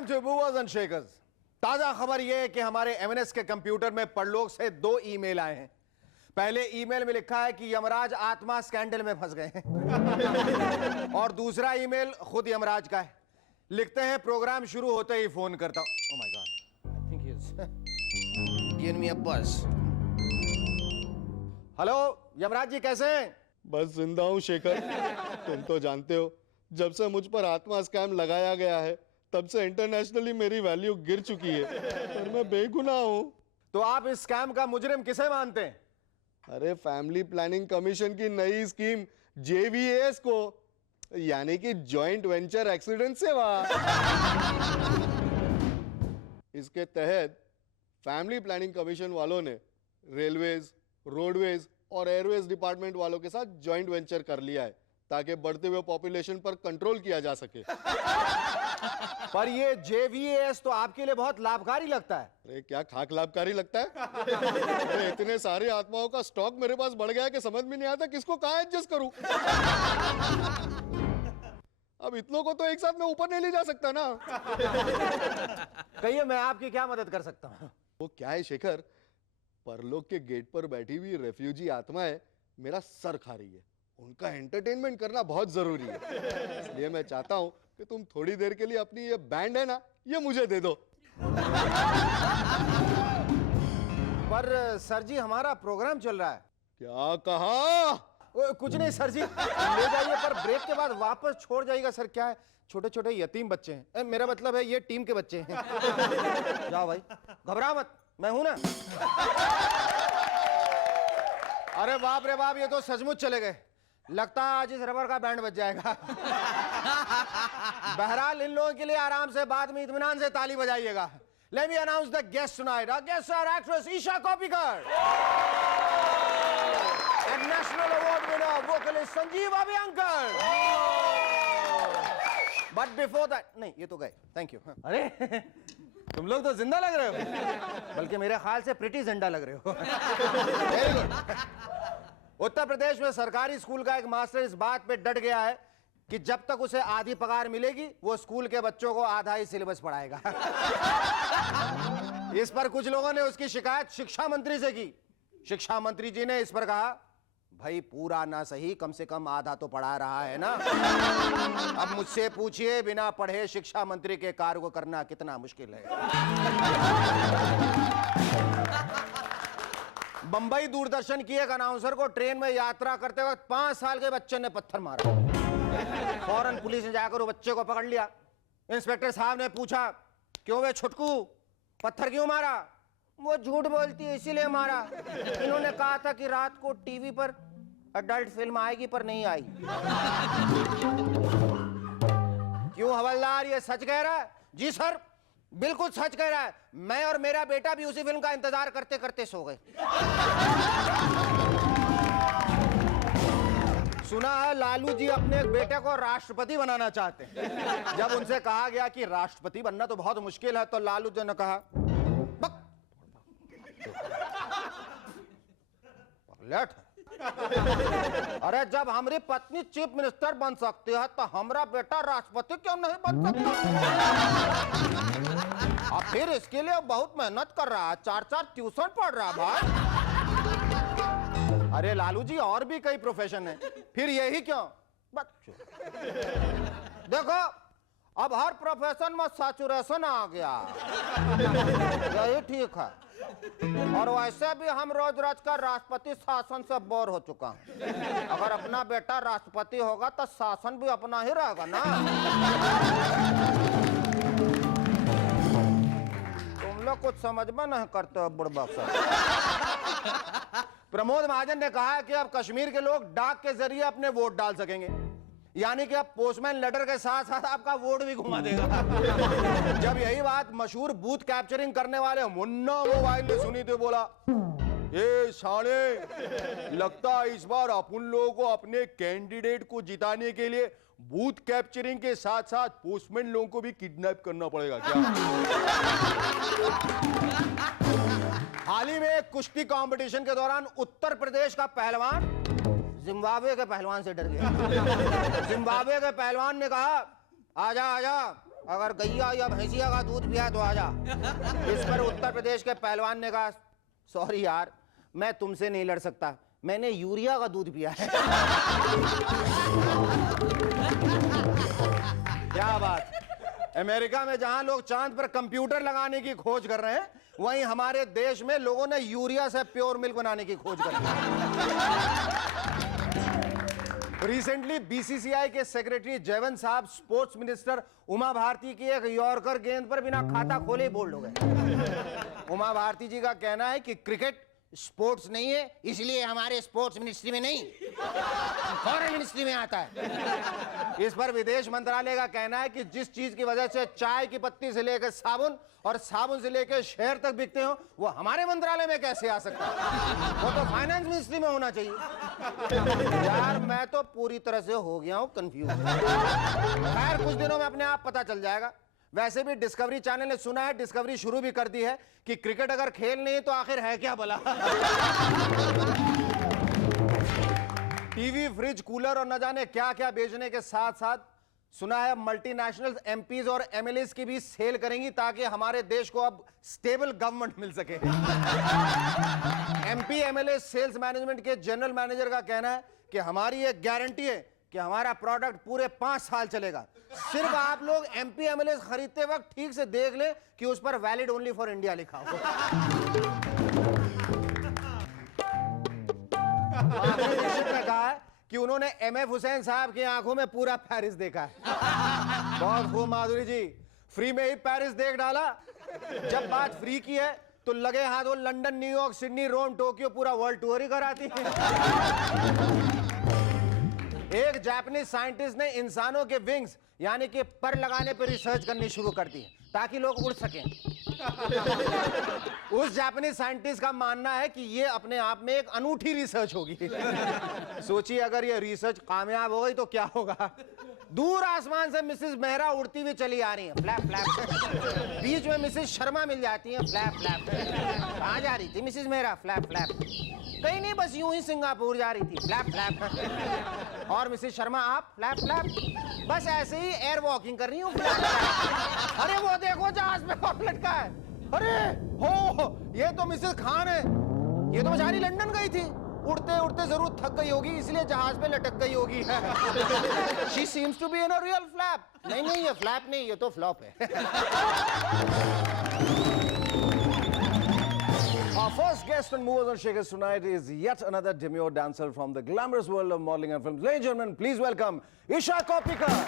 Welcome to Movers and Shakers. ताजा खबर यह है कि हमारे एमएनएस के कंप्यूटर में परलोक से 2 ईमेल आए हैं। पहले ईमेल में लिखा है कि यमराज आत्मा स्कैंडल में फंस गए हैं और दूसरा ईमेल खुद यमराज का है। लिखते हैं, प्रोग्राम शुरू होते ही फोन करता हूं। Oh my god, I think he is given me a bus. Hello Yamraj ji, कैसे हैं? बस जिंदा हूँ शेखर। तुम तो जानते हो, जब से मुझ पर आत्मा स्कैम लगाया गया है तब से इंटरनेशनली मेरी वैल्यू गिर चुकी है, पर मैं बेगुनाह हूँ। तो आप इस स्कैम का मुजरिम किसे मानते हैं? अरे फैमिली प्लानिंग कमीशन की नई स्कीम JVAS को, यानी कि जॉइंट वेंचर एक्सीडेंट सेवा। इसके तहत फैमिली प्लानिंग कमीशन वालों ने रेलवेज, रोडवेज और एयरवेज डिपार्टमेंट वालों के साथ जॉइंट वेंचर कर लिया है ताकि बढ़ते हुए पॉपुलेशन पर कंट्रोल किया जा सके। पर ये JVAS तो आपके लिए बहुत लाभकारी लगता है। अरे क्या खाक लाभकारी लगता है? अरे इतने सारे आत्माओं का स्टॉक मेरे पास बढ़ गया है कि समझ में नहीं आता किसको कहाँ एडजस्ट करूं। अब इतनों को तो एक साथ मैं ऊपर नहीं ले जा सकता ना। कहिए, मैं आपकी क्या मदद कर सकता हूँ? वो क्या है शेखर, परलोक के गेट पर बैठी हुई रेफ्यूजी आत्माएं मेरा सर खा रही है। उनका एंटरटेनमेंट करना बहुत जरूरी है, इसलिए मैं चाहता हूं कि तुम थोड़ी देर के लिए अपनी ये बैंड है ना, ये मुझे दे दो। पर सर जी, हमारा प्रोग्राम चल रहा है। क्या कहा? कुछ नहीं सर जी, ले जाइए, पर ब्रेक के बाद वापस छोड़ जाइएगा। सर क्या है, छोटे छोटे यतीम बच्चे हैं। मेरा मतलब है ये टीम के बच्चे हैं। जाओ भाई, घबरा मत, मैं हूं ना। अरे बाप रे बाप, ये तो सचमुच चले गए। लगता है आज इस रबर का बैंड बज जाएगा। बहरहाल इन लोगों के लिए आराम से बाद में इत्मीनान से ताली बजाइएगा। Let me announce the guests tonight. Our guests are actress Isha Kopikar and National Award winner vocalist Sanjeev Abhyankar. But before that, नहीं ये तो गए, thank you. अरे तुम लोग तो जिंदा लग रहे हो, बल्कि मेरे ख्याल से प्रिटी जिंदा लग रहे हो। Very good. उत्तर प्रदेश में सरकारी स्कूल का एक मास्टर इस बात पे डट गया है कि जब तक उसे आधी पगार मिलेगी वो स्कूल के बच्चों को आधा ही सिलेबस पढ़ाएगा। इस पर कुछ लोगों ने उसकी शिकायत शिक्षा मंत्री से की। शिक्षा मंत्री जी ने इस पर कहा, भाई पूरा ना सही, कम से कम आधा तो पढ़ा रहा है ना। अब मुझसे पूछिए, बिना पढ़े शिक्षा मंत्री के कार्य को करना कितना मुश्किल है। बंबई दूरदर्शन की एक अनाउंसर को ट्रेन में यात्रा करते वक्त 5 साल के बच्चे ने पत्थर मारा। फौरन पुलिस ने जाकर वो बच्चे को पकड़ लिया। इंस्पेक्टर साहब ने पूछा, क्यों वे छुटकू, पत्थर क्यों मारा? वो झूठ बोलती है इसीलिए मारा। इन्होंने कहा था कि रात को टीवी पर अडल्ट फिल्म आएगी, पर नहीं आई। क्यों हवलदार, ये सच कह रहा है? जी सर, बिल्कुल सच कह रहा है। मैं और मेरा बेटा भी उसी फिल्म का इंतजार करते करते सो गए। सुना है लालू जी अपने बेटे को राष्ट्रपति बनाना चाहते हैं। जब उनसे कहा गया कि राष्ट्रपति बनना तो बहुत मुश्किल है, तो लालू जी ने कहा, लेट। अरे जब हमारी पत्नी चीफ मिनिस्टर बन सकती है तो हमारा बेटा राष्ट्रपति क्यों नहीं बन सकता? और फिर इसके लिए बहुत मेहनत कर रहा है, 4 ट्यूशन पढ़ रहा भाई। अरे लालू जी, और भी कई प्रोफेशन है, फिर यही क्यों? देखो, अब हर प्रोफेशन में सैचुरेशन आ गया, यही ठीक है। और वैसे भी हम रोज रोज का राष्ट्रपति शासन से बोर हो चुका हूं। अगर अपना बेटा राष्ट्रपति होगा तो शासन भी अपना ही रहेगा ना। तुम लोग कुछ समझ में नहीं करते हो बुड़बक से। प्रमोद महाजन ने कहा है कि अब कश्मीर के लोग डाक के जरिए अपने वोट डाल सकेंगे, यानी कि अब पोस्टमैन लेटर के साथ साथ आपका वोट भी घुमा देगा। जब यही बात मशहूर बूथ कैप्चरिंग करने वाले मुन्ना मोबाइल ने सुनी तो बोला, ये साले, लगता है इस बार अपन लोगों को अपने कैंडिडेट को जिताने के लिए बूथ कैप्चरिंग के साथ साथ पोस्टमैन लोगों को भी किडनैप करना पड़ेगा क्या? हाल ही में एक कुश्ती कंपटीशन के दौरान उत्तर प्रदेश का पहलवान जिम्बाब्वे के पहलवान से डर गया। जिम्बाब्वे के पहलवान ने कहा, आजा आजा, अगर गैया या भैंसिया का दूध पिया तो आजा। इस पर उत्तर प्रदेश के पहलवान ने कहा, सॉरी यार, मैं तुमसे नहीं लड़ सकता, मैंने यूरिया का दूध पिया है। क्या बात। अमेरिका में जहां लोग चांद पर कंप्यूटर लगाने की खोज कर रहे हैं, वहीं हमारे देश में लोगों ने यूरिया से प्योर मिल्क बनाने की खोज कर ली। रिसेंटली बीसीसीआई के सेक्रेटरी जयवंत साहब स्पोर्ट्स मिनिस्टर उमा भारती की एक यॉर्कर गेंद पर बिना खाता खोले ही बोल्ड हो गए। उमा भारती जी का कहना है कि क्रिकेट स्पोर्ट्स नहीं है, इसलिए हमारे स्पोर्ट्स मिनिस्ट्री में नहीं, फॉरेन मिनिस्ट्री में आता है। इस पर विदेश मंत्रालय का कहना है कि जिस चीज की वजह से चाय की पत्ती से लेकर साबुन और साबुन से लेकर शहर तक बिकते हो, वो हमारे मंत्रालय में कैसे आ सकता है? वो तो फाइनेंस मिनिस्ट्री में होना चाहिए। यार मैं तो पूरी तरह से हो गया हूं कंफ्यूज। खैर कुछ दिनों में अपने आप पता चल जाएगा। वैसे भी डिस्कवरी चैनल ने सुना है, डिस्कवरी शुरू भी कर दी है कि क्रिकेट अगर खेल नहीं तो आखिर है क्या भला। टीवी, फ्रिज, कूलर और न जाने क्या क्या बेचने के साथ साथ सुना है मल्टीनेशनल एमपीज और एमएलएस की भी सेल करेंगी, ताकि हमारे देश को अब स्टेबल गवर्नमेंट मिल सके। एमपी एमएलए सेल्स मैनेजमेंट के जनरल मैनेजर का कहना है कि हमारी एक गारंटी है कि हमारा प्रोडक्ट पूरे 5 साल चलेगा। सिर्फ आप लोग एमपी एमएलए खरीदते वक्त ठीक से देख लें कि उस पर वैलिड ओनली फॉर इंडिया लिखा हो। ने कहा है कि उन्होंने एमएफ हुसैन साहब की आंखों में पूरा पेरिस देखा है। बहुत खूब माधुरी जी, फ्री में ही पेरिस देख डाला। जब बात फ्री की है तो लगे हाथ वो लंदन, न्यूयॉर्क, सिडनी, रोम, टोक्यो पूरा वर्ल्ड टूर ही कराती है। एक जापानीज साइंटिस्ट ने इंसानों के विंग्स यानी कि पर लगाने पर रिसर्च करनी शुरू कर दी ताकि लोग उड़ सकें। उस जापानीज साइंटिस्ट का मानना है कि ये अपने आप में एक अनूठी रिसर्च होगी। सोचिए अगर ये रिसर्च कामयाब हो गई तो क्या होगा। दूर आसमान से मिसेस मेहरा उड़ती हुई चली आ रही है, फ्लैप फ्लैप। बीच में मिसेस शर्मा मिल जाती है, फ्लैप फ्लैप। कहाँ जा रही थी मिसेस मेहरा? Flap flap. कहीं नहीं, बस यूं ही सिंगापुर जा रही थी, फ्लैप फ्लैप। और मिसेस शर्मा आप? Flap flap. बस ऐसे ही एयर वॉकिंग कर रही हूँ, फ्लैप फ्लैप। अरे वो देखो जहाज में कौन लटका है। अरे हो, ये तो मिसेस खान है। ये तो बेचारी लंदन गई थी, उड़ते उड़ते जरूर थक गई होगी, इसलिए जहाज पे लटक गई होगी। She seems to be in a real flap. नहीं, ये फ्लैप नहीं, ये तो फ्लॉप है। Our first guest on Movers and Shakers tonight is yet another demure dancer from the glamorous world of modeling and films. Ladies and gentlemen, please welcome Isha Kopikar.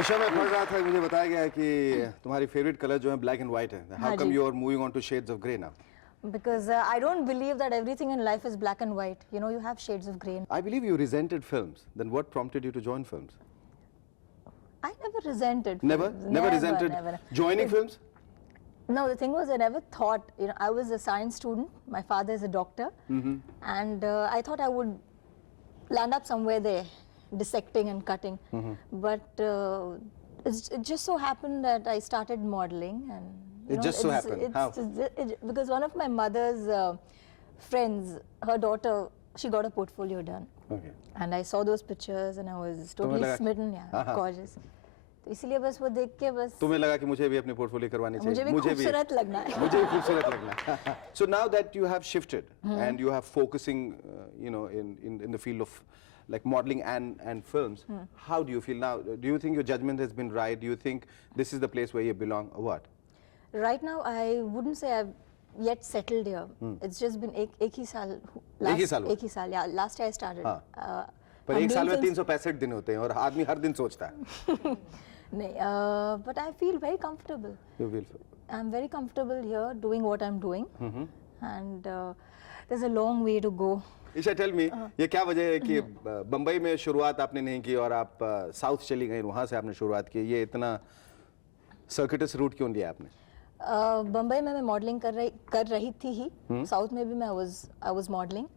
Isha, मैं पढ़ रहा था, मुझे बताया गया है कि तुम्हारी फेवरेट कलर जो है ब्लैक एंड व्हाइट है। How come you are moving on to shades of grey now? Because I don't believe that everything in life is black and white. You know, you have shades of grey. I believe you resented films. Then what prompted you to join films? I never resented. Never? films. Never resented joining films? No, the thing was I never thought, you know, I was a science student. My father is a doctor. And I thought I would land up somewhere there, dissecting and cutting. But it just so happened that I started modeling. And it just so happened? How? Because one of my mother's friends, her daughter, she got a portfolio done. Okay. And I saw those pictures and I was totally smitten. Yeah, gorgeous. तो इसलिए बस वो देख के बस तुम्हें लगा कि मुझे भी अपनी पोर्टफोलियो करवानी चाहिए, मुझे भी खूबसूरत लगना है, मुझे भी खूबसूरत लगना है। So now that you have shifted and you have focusing, you know, in the field of like modeling and films, how do you feel now? Do you think your judgment has been right? Do you think this is the place where you belong, or what? Right now, I wouldn't say I've yet settled here. It's just been एक ही साल. एक ही साल. Yeah, last year I started. पर एक साल में 365 दिन होते हैं और आदमी हर दिन सोचता है। नहीं, but I feel very comfortable. You feel? I'm very comfortable here doing what I'm doing, and there's a long way to go. Isha, tell me, ये क्या वजह है कि बम्बई में शुरुआत आपने नहीं की और आप साउथ चली गई, वहाँ से आपने शुरुआत की? ये इतना सर्किटस रूट क्यों लिया आपने? बम्बई में मैं मॉडलिंग कर रही थी ही, साउथ में भी मैं I was modeling,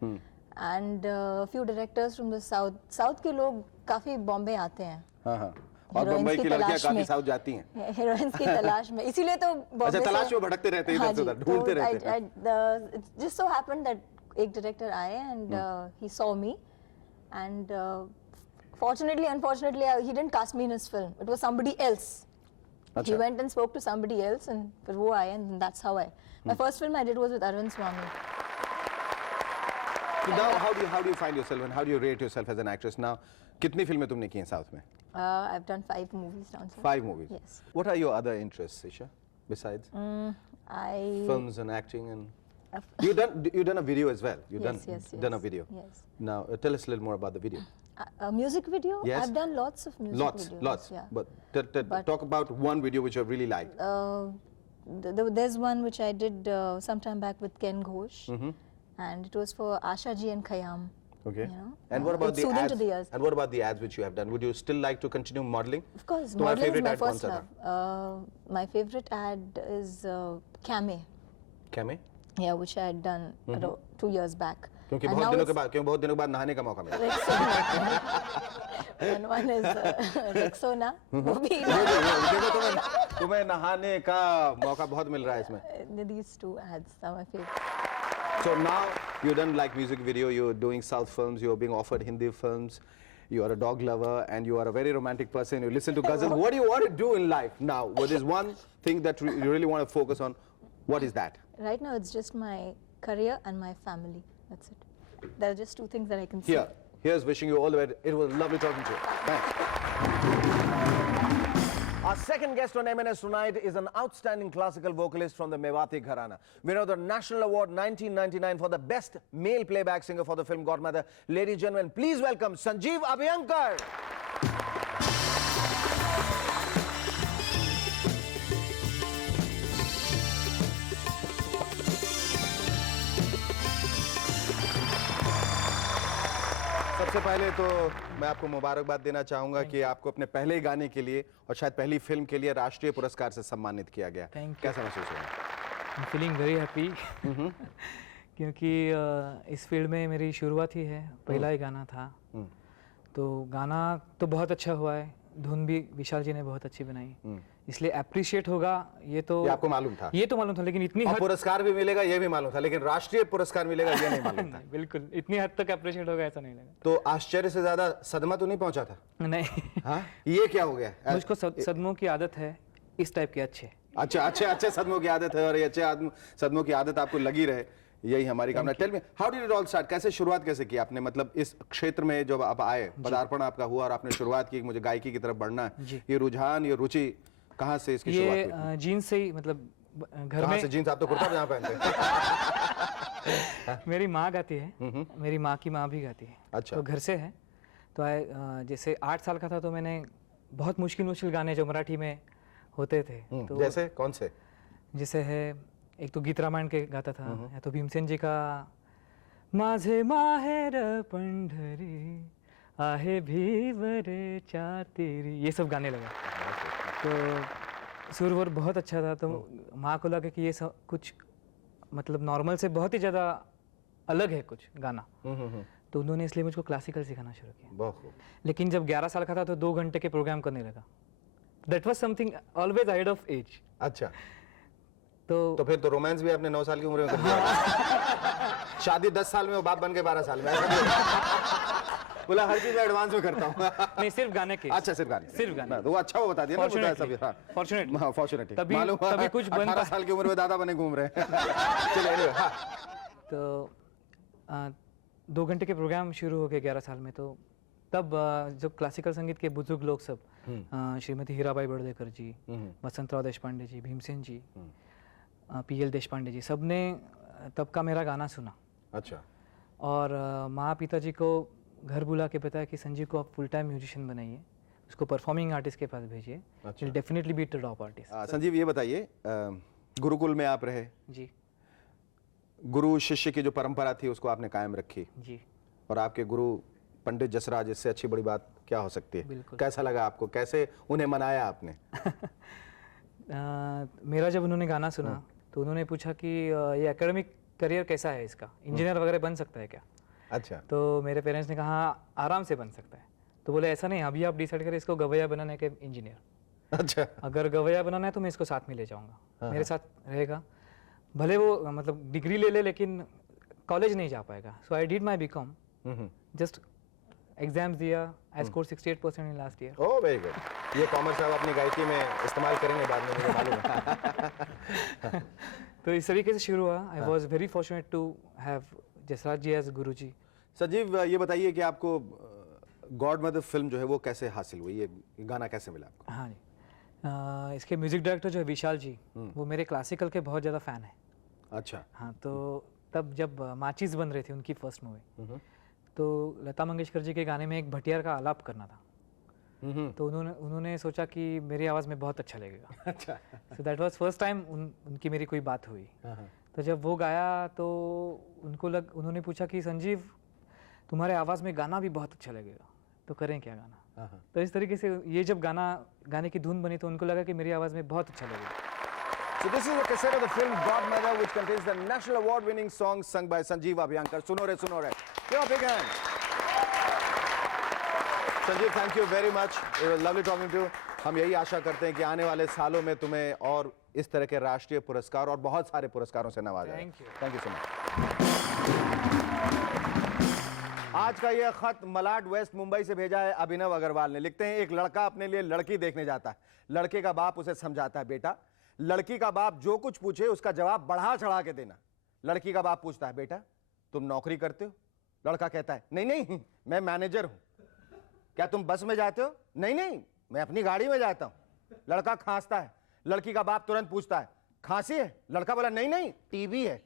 and few directors from the south के लोग काफी बॉम्बे आते हैं हाँ हाँ, और Heroines मुंबई की की लड़कियां तलाश काफी में। साउथ जाती हैं। हीरोइंस की तलाश में, इसीलिए तो बॉम्बे अच्छा, तलाश में भटकते रहते हैं इधर से उधर, ढूंढते रहते हैं। It just so happened that एक डायरेक्टर आए and he saw me and fortunately unfortunately he didn't cast me in his film, it was somebody else. He अच्छा, went and spoke to somebody else and फिर वो आए and that's how my first film I did was with Arvind Swamy. so now how do you find yourself and how do you rate yourself as an actress now? कितनी फिल्में तुमने की हैं south में? I've done 5 movies down south. 5 movies. Yes. What are your other interests, Isha, besides I films and acting and you done a video as well. You yes, yes, done a yes, video. yes. Now tell us a little more about the video. A music video? Yes. I've done lots of music Lots, videos. lots. Yeah. But But- talk about one video which you really liked. There's one which I did sometime back with Ken Ghosh, and it was for Asha ji and Khayyam. Okay. You know, And what about it's the soothing ads? to the ears. And what about the ads which you have done? Would you still like to continue modeling? Of course, तुम्हारा modeling is favorite my ad कौन first सा love. था? My favorite ad is Camé, क्या में? yeah, which I had done around 2 years back. क्योंकि And बहुत now दिनों के it's बाद, क्योंकि बहुत दिनों के बाद नहाने का मौका मिला। Rexona. And one is Rexona. वो भी देखो तुम्हें नहाने का मौका बहुत मिल रहा है इसमें। these 2 ads are my favorite. So now you done like music video, you're doing South films, you're being offered Hindi films, you are a dog lover and you are a very romantic person, you listen to ghazal. What do you want to do in life now? What is one thing that you really want to focus on? What is that? Right now, it's just my career and my family. That's it. There are just 2 things that I can see. Here's wishing you all the best. It was lovely talking to you. Thanks. Our second guest on MNS tonight is an outstanding classical vocalist from the Mewati Gharana. Winner of the National Award 1999 for the best male playback singer for the film Godmother. Ladies and gentlemen, please welcome Sanjeev Abhyankar. सबसे पहले तो मैं आपको मुबारकबाद देना चाहूंगा कि आपको अपने पहले गाने के लिए और शायद पहली फिल्म के लिए राष्ट्रीय पुरस्कार से सम्मानित किया गया। Thank you. कैसा महसूस हो रहा है? I'm feeling very happy क्योंकि इस फील्ड में मेरी शुरुआत ही है, पहला ही गाना था। तो गाना तो बहुत अच्छा हुआ है, धुन भी विशाल जी ने बहुत अच्छी बनाई, इसलिए अप्रिशिएट होगा ये तो ये आपको मालूम था? ये तो मालूम था, लेकिन इतनी और हद पुरस्कार भी मिलेगा ये भी मालूम था, लेकिन राष्ट्रीय पुरस्कार मिलेगा ये नहीं मालूम था। बिल्कुल इतनी हद तक अप्रिशिएट होगा ऐसा नहीं लगा। तो आश्चर्य से ज्यादा सदमा तो नहीं पहुंचा था? नहीं हाँ, ये क्या हो गया? मुझको सदमों की आदत है, इस टाइप के अच्छे। अच्छा, अच्छे सदमों की आदत है और ये अच्छे सदमों की आदत आपको लगी रहे, यही हमारी कामना। Tell me, how did it all start? कैसे शुरुआत कैसे की आपने? मतलब इस क्षेत्र में जब आप आए, पदार्पण आपका हुआ और आपने शुरुआत की मुझे गायकी की तरफ बढ़ना है, ये रुझान, ये रुचि कहाँ से इसकी शुरुआत हुई? ये जीन्स से ही, मतलब घर कहाँ में से? जीन्स आप तो कुर्ता पजामा पहनते हैं। मेरी माँ गाती है, मेरी माँ की माँ भी गाती है, अच्छा। तो घर से है। तो जैसे 8 साल का था तो मैंने बहुत मुश्किल गाने जो मराठी में होते थे, तो जैसे कौन से? जैसे है एक तो गीत रामायण के गाता था, या तो भीमसेन जी का माझे माहेर पंढरी आहे भीवरे चातेरी, ये सब गाने लगा। तो सुर वुर बहुत अच्छा था, तो माँ को लगा कि ये सब कुछ मतलब नॉर्मल से बहुत ही ज़्यादा अलग है कुछ गाना, तो उन्होंने इसलिए मुझको क्लासिकल सिखाना शुरू किया। बहुत खूब। लेकिन जब 11 साल का था तो 2 घंटे के प्रोग्राम करने लगा। That was something always ahead of age. अच्छा, तो फिर तो रोमांस भी आपने 9 साल की उम्र में कर दिया। शादी 10 साल में, वो बाप बन के 12 साल में। बोला हर चीज मैं एडवांस में करता हूँ। नहीं, सिर्फ गाने के। अच्छा, सिर्फ गाने। सिर्फ गाने। तो वो अच्छा वो बता दिया ना, बताया सभी। हाँ, Fortunately। हाँ, fortunately। तभी मालूम हुआ, तभी कुछ बन 18 साल की उम्र में दादा बने घूम रहे हैं। चलिए, anyway, हाँ। तो 2 घंटे के प्रोग्राम शुरू हो गए 11 साल में। तो तब जब क्लासिकल संगीत के बुजुर्ग लोग सब, श्रीमती हीराबाई बड़देकर जी, वसंतराव देशपांडे जी, भीमसेन जी, PL देशपांडे जी, सब ने तब का मेरा गाना सुना। अच्छा। और माँ पिताजी को घर बुला के बताया कि संजीव को आप फुल टाइम म्यूजिशियन बनाइए, उसको परफॉर्मिंग आर्टिस्ट के पास भेजिए, अच्छा। Definitely be top artist. Sanjeev ये बताइए, गुरुकुल में आप रहे, जी गुरु शिष्य की जो परंपरा थी उसको आपने कायम रखी, जी और आपके गुरु पंडित जसराज, इससे अच्छी बड़ी बात क्या हो सकती है? बिल्कुल। कैसा लगा आपको? कैसे उन्हें मनाया आपने? मेरा जब उन्होंने गाना सुना तो उन्होंने पूछा कि ये एकेडमिक करियर कैसा है इसका, इंजीनियर वगैरह बन सकता है क्या? अच्छा। तो मेरे पेरेंट्स ने कहा आराम से बन सकता है। तो बोले ऐसा नहीं, अभी आप डिसाइड करें इसको गवैया बनाने के इंजीनियर। अच्छा अगर गवैया बनाना है तो मैं इसको साथ में ले जाऊंगा, मेरे साथ रहेगा, भले वो मतलब डिग्री ले ले लेकिन कॉलेज नहीं जा पाएगा। So I did my BCom, just exams दिया, I score 68% in last year. Oh very good. ये कॉमर्स आप अपनी गायकी में इस्तेमाल करेंगे बाद में, मुझे मालूम है। तो इस तरीके से शुरू हुआ। I was very fortunate to have Jasraj ji as guru ji. Sanjeev, ये बताइए कि आपको गॉड मदर फिल्म जो है वो कैसे हासिल हुई, ये गाना कैसे मिला आपको? हाँ जी, इसके म्यूजिक डायरेक्टर जो है विशाल जी, वो मेरे क्लासिकल के बहुत ज़्यादा फ़ैन है। अच्छा। हाँ, तो तब जब माचिस बन रही थी उनकी फर्स्ट मूवी, तो लता मंगेशकर जी के गाने में एक भटियार का आलाप करना था, तो उन्होंने सोचा कि मेरी आवाज़ में बहुत अच्छा लगेगा। अच्छा। So that was first time उनकी मेरी कोई बात हुई। तो जब वो गाया तो उन्होंने पूछा कि संजीव तुम्हारे आवाज़ में गाना भी बहुत अच्छा लगेगा, तो करें क्या गाना। तो इस तरीके से ये जब गाने की धुन बनी तो उनको लगा कि मेरी आवाज़ में बहुत अच्छा लगेगा। So this is a cassette of the film Godmother, which contains the national award-winning song sung by Sanjeev Abhyankar. सुनो रे सुनो रे। Give a big hand. Sanjeev, thank you very much. It was lovely talking to you. हम यही आशा करते हैं कि आने वाले सालों में तुम्हें और इस तरह के राष्ट्रीय पुरस्कार और बहुत सारे पुरस्कारों से नवाजा जाए। Thank you so much. आज का यह खत मलाड वेस्ट मुंबई से भेजा है अभिनव अग्रवाल ने। लिखते हैं, एक लड़का अपने लिए लड़की देखने जाता है। लड़के का बाप उसे समझाता है, बेटा लड़की का बाप जो कुछ पूछे उसका जवाब बढ़ा चढ़ा के देना। लड़की का बाप पूछता है, बेटा तुम नौकरी करते हो? लड़का कहता है, नहीं नहीं मैं मैनेजर हूं। क्या तुम बस में जाते हो? नहीं नहीं मैं अपनी गाड़ी में जाता हूं। लड़का खांसता है। लड़की का बाप तुरंत पूछता है, खांसी है? लड़का बोला, नहीं नहीं टीबी है।